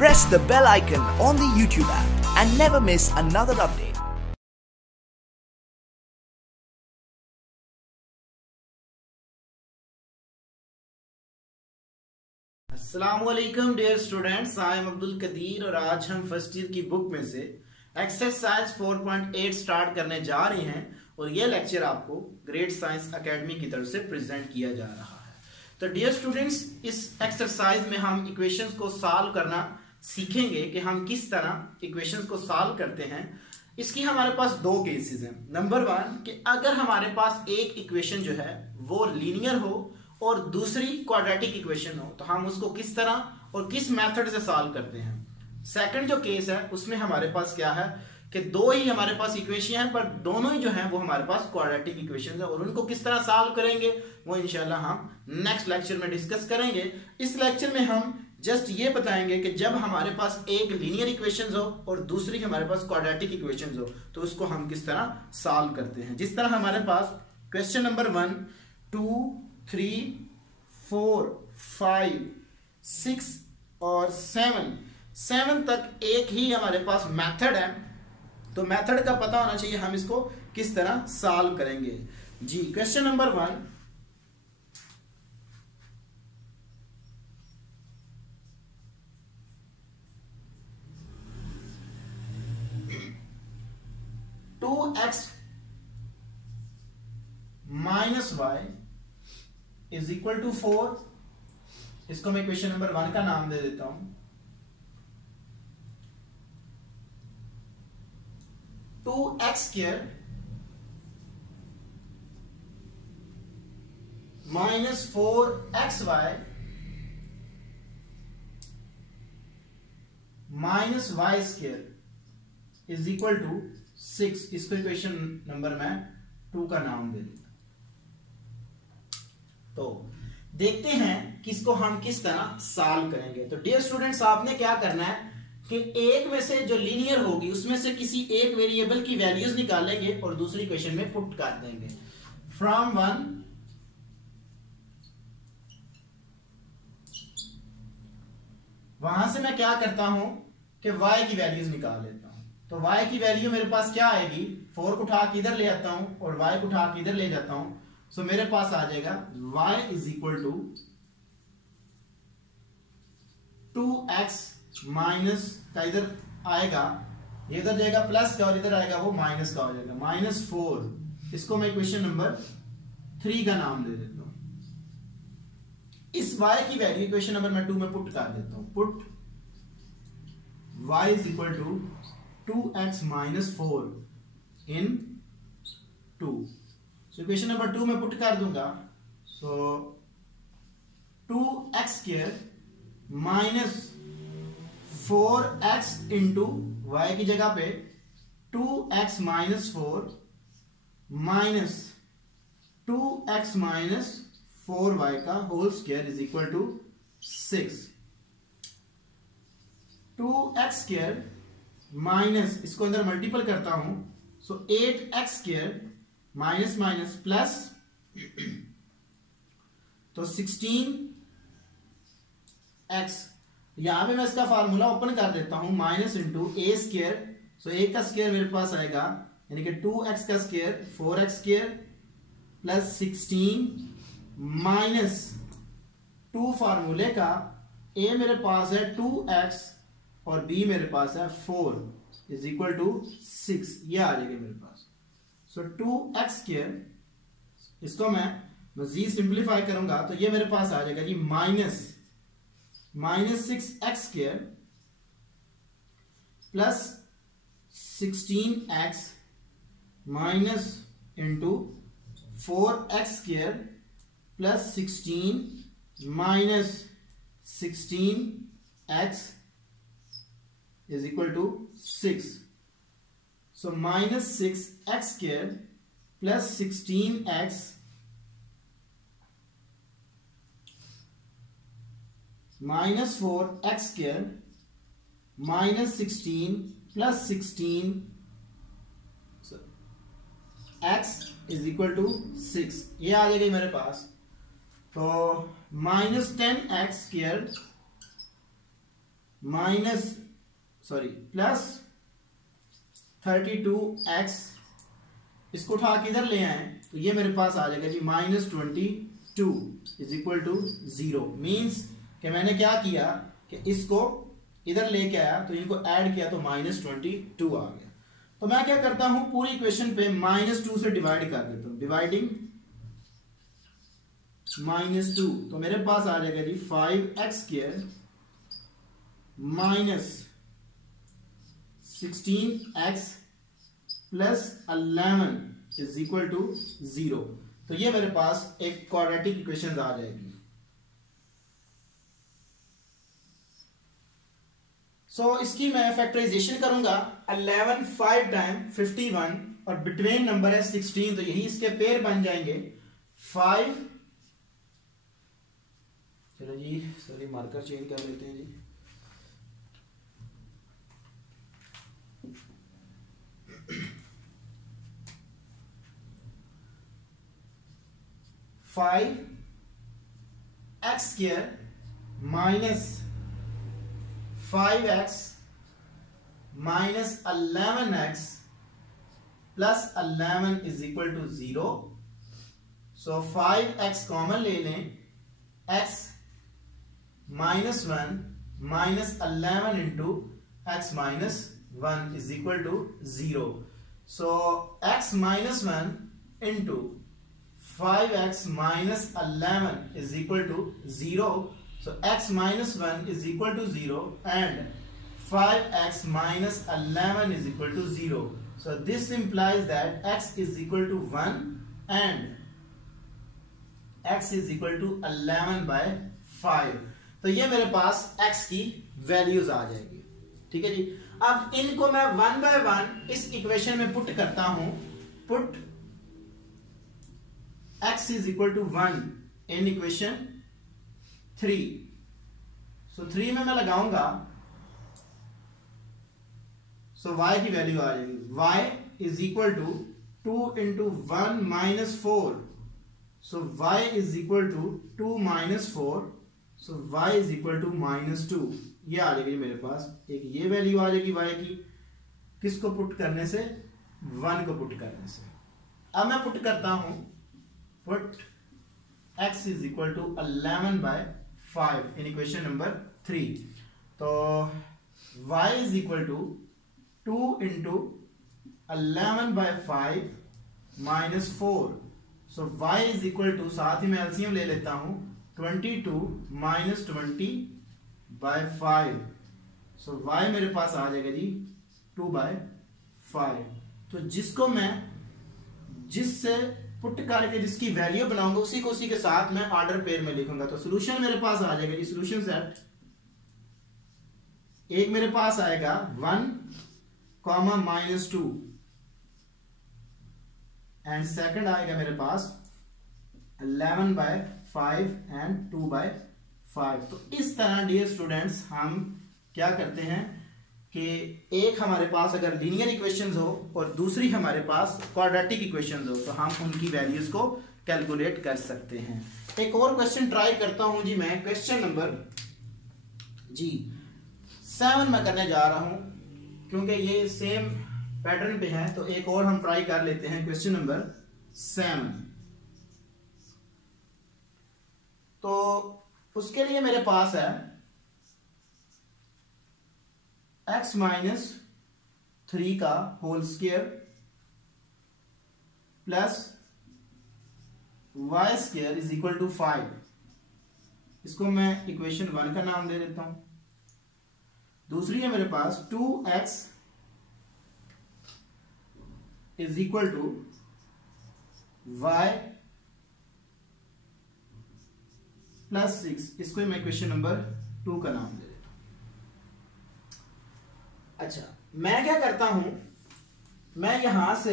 Press the bell icon on the YouTube app and never miss another update. अस्सलामुअलैकुम dear students, I am Abdul Qadeer और आज हम first year की book में से एक्सरसाइज 4.8 स्टार्ट करने जा रहे हैं और ये लेक्चर आपको ग्रेट साइंस एकेडमी की तरफ से प्रेजेंट किया जा रहा है। तो डियर स्टूडेंट्स, इस एक्सरसाइज में हम इक्वेशंस को सॉल्व करना सीखेंगे कि हम किस तरह इक्वेशंस को सॉल्व करते हैं। इसकी हमारे पास दो केसेस हैं। नंबर वन कि अगर हमारे पास एक इक्वेशन जो है वो लीनियर हो और दूसरी क्वाड्रेटिक इक्वेशन हो तो हम उसको किस तरह और किस मेथड से सॉल्व करते हैं। सेकंड जो केस है उसमें हमारे पास क्या है कि दो ही हमारे पास इक्वेशन है पर दोनों ही जो है वो हमारे पास क्वाड्रेटिक इक्वेशन है और उनको किस तरह सॉल्व करेंगे वो इंशाल्लाह हम नेक्स्ट लेक्चर में डिस्कस करेंगे। इस लेक्चर में हम जस्ट ये बताएंगे कि जब हमारे पास एक लीनियर इक्वेशन हो और दूसरी हमारे पास क्वाड्रेटिक इक्वेशन हो तो उसको हम किस तरह सॉल्व करते हैं। जिस तरह हमारे पास क्वेश्चन नंबर 1, 2, 3, 4, 5, 6 और 7 तक एक ही हमारे पास मेथड है, तो मेथड का पता होना चाहिए हम इसको किस तरह सॉल्व करेंगे। जी, question number 1, two X minus Y is equal to 4। इसको मैं क्वेश्चन नंबर 1 का नाम दे देता हूं। 2x square minus 4xy minus y square is equal to 6। इसको इक्वेशन नंबर मैं 2 का नाम दे देता हूं। तो देखते हैं कि इसको हम किस तरह सॉल्व करेंगे। तो डियर स्टूडेंट्स, आपने क्या करना है कि एक में से जो लीनियर होगी उसमें से किसी एक वेरिएबल की वैल्यूज निकालेंगे और दूसरी इक्वेशन में पुट कर देंगे। फ्रॉम 1 वहां से मैं क्या करता हूं कि y की वैल्यूज निकाल लेता हूं। तो y की वैल्यू मेरे पास क्या आएगी, 4 को उठा के इधर ले आता हूं और y को उठा के इधर ले जाता हूं। सो मेरे पास आ जाएगा y is equal to 2x minus का इधर आएगा, ये इधर जाएगा प्लस का और इधर आएगा वो माइनस का हो जाएगा, माइनस 4। इसको मैं इक्वेशन नंबर 3 का नाम दे देता हूं। इस y की वैल्यू इक्वेशन नंबर मैं 2 में पुट कर देता हूं। Put y is equal to 2x minus 4 in 2। So equation number 2 में पुट कर दूंगा। So 2x square minus 4x into y की जगह पे 2x minus 4 minus 2x minus 4y का whole square is equal to 6। 2x square minus, इसको अंदर multiple करता हूं, so 8x square minus minus plus, तो 16x। यहां पे मैं इसका फार्मूला ओपन कर देता हूं, माइनस इंटू ए स्क्वायर। सो ए का स्क्वायर मेरे पास आएगा यानी कि 2x का square 4x square plus 16 minus 2 फार्मूले का a मेरे पास है 2x और b मेरे पास है 4 इज इक्वल टू 6। ये आ जाएगा मेरे पास। सो 2x स्क्वायर, इसको मैं मजीद सिंप्लीफाई करूंगा तो ये मेरे पास आ जाएगा जी minus 6x square plus 16x minus into 4x square plus 16 minus 16x is equal to 6। So minus 6x square plus 16x minus 4x square minus 16 plus 16 x is equal to 6। ये आ जाएगी मेरे पास। तो -10x स्क्वायर प्लस 32x, इसको उठा के इधर ले आए तो ये मेरे पास आ जाएगा जी -22 इज इक्वल टू 0। मीन्स कि मैंने क्या किया कि इसको इधर लेके आया तो इनको ऐड किया तो -22 आ गया। तो मैं क्या करता हूं, पूरी इक्वेशन पे -2 से डिवाइड कर देता हूं, डिवाइडिंग -2, तो मेरे पास आ जाएगा जी 5x² -16x plus 11 is equal to 0। तो ये मेरे पास एक क्वाड्रेटिक इक्वेशन आ जाएगी। इसकी मैं फैक्टराइजेशन करूंगा। 11 5 टाइम 51 और बिटवीन नंबर है 16, तो यही इसके पेयर बन जाएंगे 5। चलो जी, सॉरी मार्कर चेंज कर लेते हैं जी। (5x² -5x -11x plus 11 is equal to 0। So 5x common ले लें, x -1 -11 into x -1 is equal to 0। So x -1 into 5x -11 is equal to 0. So x -1 is equal to 0 and 5x -11 is equal to 0. So this implies that x is equal to 1 and x is equal to 11/5. तो ये मेरे पास x की values आ जाएगी। ठीक है जी। अब इनको मैं 1 by 1 इस इक्वेशन में पुट करता हूं। Put x is equal to 1 in equation 3. So 3 में मैं लगाऊंगा, so y की वैल्यू आ जाएगी, y is equal to 2 into 1 minus 4. So y is equal to 2 minus 4. So y is equal to -2. ये आ जाएगी मेरे पास। एक ये वैल्यू आ जाएगी y की, किसको पुट करने से? 1 को पुट करने से। अब मैं पुट करता हूं, put x is equal to 11/5 in equation number 3. तो y is equal to 2 into 11/5 minus 4. So y is equal to, साथ ही मैं एलसीएम ले लेता हूं, 22 minus 20/5. So y मेरे पास आ जाएगा जी 2/5। तो जिसको मैं जिससे पुट करके जिसकी वैल्यू बनाऊंगा उसी को उसी के साथ मैं ऑर्डर पेयर में लिखूंगा। तो सॉल्यूशन मेरे पास आ जाएगा जी, सॉल्यूशन सेट एक मेरे पास आएगा 1, -2 एंड सेकंड आएगा मेरे पास 11/5 एंड 2/5। तो इस तरह डियर स्टूडेंट्स हम क्या करते हैं कि एक हमारे पास अगर लीनियर इक्वेशंस हो और दूसरी हमारे पास क्वाड्रेटिक इक्वेशंस हो तो हम उनकी वैल्यूज को कैलकुलेट कर सकते हैं। एक और क्वेश्चन ट्राई करता हूं जी मैं, क्वेश्चन नंबर जी 7 मैं करने जा रहा हूं क्योंकि ये सेम पैटर्न पे है। तो एक और हम ट्राई कर लेते हैं, क्वेश्चन नंबर 7। तो उसके लिए मेरे पास है x -3 का whole square plus y square is equal to 5। इसको मैं इक्वेशन 1 का नाम दे देता हूं। दूसरी है मेरे पास 2x is equal to y plus 6। इसको मैं इक्वेशन नंबर 2 का नाम दे देता हूं। अच्छा, मैं क्या करता हूं, मैं यहां से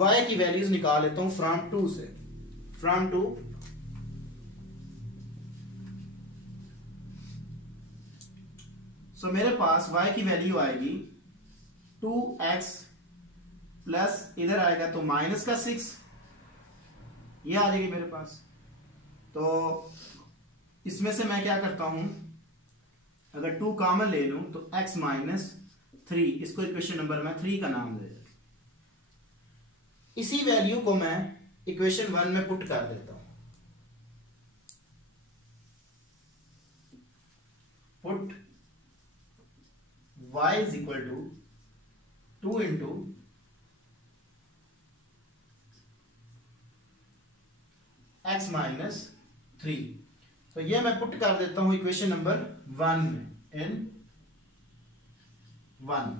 y की वैल्यूज निकाल लेता हूं फ्रॉम 2 से, फ्रॉम 2। सो मेरे पास y की वैल्यू आएगी 2x प्लस इधर आएगा तो माइनस का 6, ये आ जाएगी मेरे पास। तो इसमें से मैं क्या करता हूं, अगर 2 कॉमन ले लूं तो x माइनस 3, इसको इक्वेशन नंबर मैं 3 का नाम दे देता हूं। इसी वैल्यू को मैं इक्वेशन 1 में पुट कर देता हूं। Put y is equal to 2 into x minus 3, तो ये मैं पुट कर देता हूं इक्वेशन नंबर 1 में इन 1।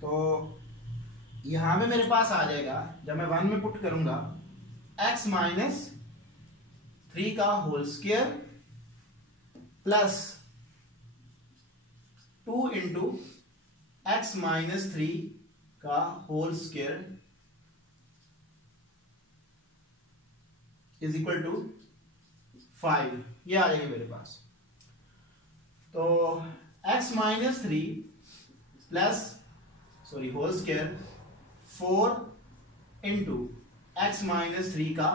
तो यहां में मेरे पास आ जाएगा, जब मैं 1 में पुट करूंगा, x माइनस 3 का whole square plus 2 into x minus 3 का whole square is equal to 5। ये आ जाएंगे मेरे पास। तो x minus 3 plus whole square 4 into x minus 3 का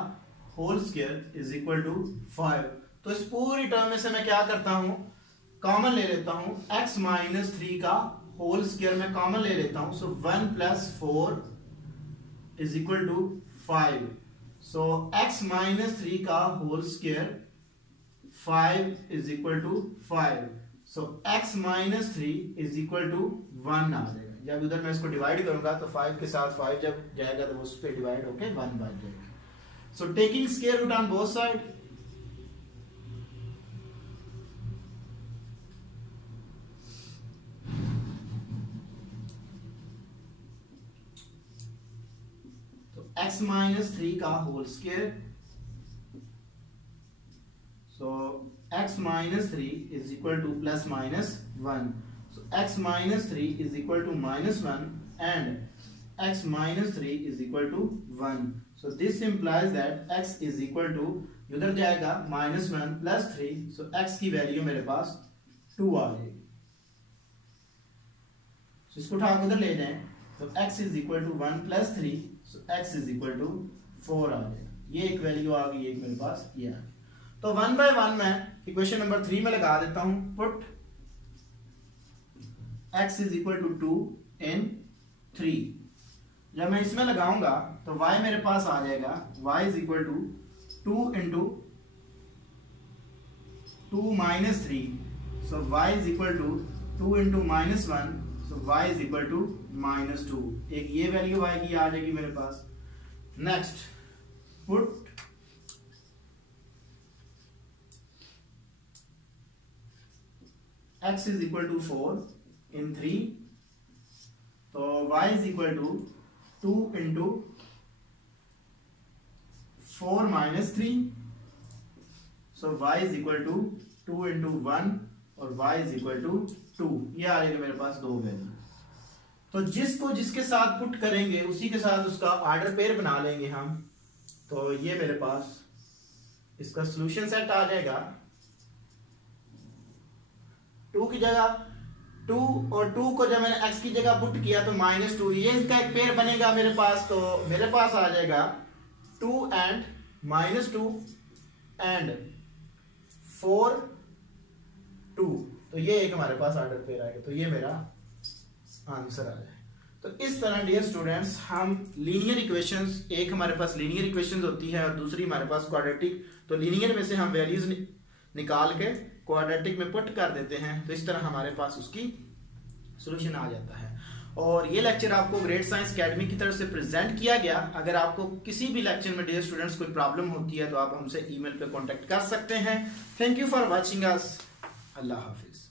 whole square is equal to 5। तो इस पूरी टर्म में से मैं क्या करता हूं, कॉमन ले लेता हूं। x माइनस 3 का होल स्क्वायर मैं कॉमन ले लेता हूं। So 1 plus 4 is equal to 5। So x minus 3 का whole square 5 is equal to 5। So x minus 3 is equal to 1 आ जाएगा। जब उधर मैं इसको डिवाइड करूंगा तो 5 के साथ 5 जब जाएगा तो उस पर डिवाइड होके 1 बन जाएगा। So taking square root on both side, तो x माइनस 3 का whole square, so x minus 3 is equal to plus minus 1। So x minus 3 is equal to minus 1 and x minus 3 is equal to 1. So this implies that x is equal to, उधर जाएगा minus 1 plus 3, so x की value मेरे पास 2 आ जाएगी। So इसको उठा उधर ले जाएं, तो x is equal to 1 plus 3, so x is equal to 4 आ जाएगा। ये एक वैल्यू आ गई, एक मेरे पास ये आ गई। तो 1 by 1 मैं इक्वेशन नंबर 3 में लगा देता हूं। Put x is equal to 2 in 3। जब मैं इसमें लगाऊंगा तो y मेरे पास आ जाएगा, y is equal to 2 into 2 minus 3। So y is equal to 2 into minus 1, so y is equal to minus 2। एक ये वैल्यू y की आ जाएगी मेरे पास। Next put x is equal to 4 in 3, तो y is equal to 2 into 4 minus 3, so y is equal to 2 into 1 और y is equal to 2। ये आ रही है मेरे पास दो वैल्यू। तो जिसको जिसके साथ पुट करेंगे उसी के साथ उसका ऑर्डर पेयर बना लेंगे हम। तो ये मेरे पास इसका सॉल्यूशन सेट आ जाएगा। 2 की जगह 2 और 2 को जब मैंने x की जगह पुट किया तो -2, ये इसका एक पेयर बनेगा मेरे पास। तो मेरे पास आ जाएगा 2 and -2 and 4 2। तो ये एक हमारे पास ऑर्डर पेयर आएगा। तो ये मेरा आंसर आ जाए। तो इस तरह डियर स्टूडेंट्स हम लीनियर इक्वेशंस, एक हमारे पास लीनियर इक्वेशंस होती है और दूसरी हमारे पास क्वाड्रेटिक। तो लीनियर में से हम वैल्यूज निकाल के क्वाड्रेटिक में पुट कर देते हैं, तो इस तरह हमारे पास उसकी सॉल्यूशन आ जाता है। और ये लेक्चर आपको ग्रेट साइंस एकेडमी की तरफ से प्रेजेंट किया गया। अगर आपको किसी भी लेक्चर में डियर स्टूडेंट्स कोई प्रॉब्लम होती है तो आप हमसे ईमेल पे कांटेक्ट कर सकते हैं। Thank you for watching us. Allah Hafiz.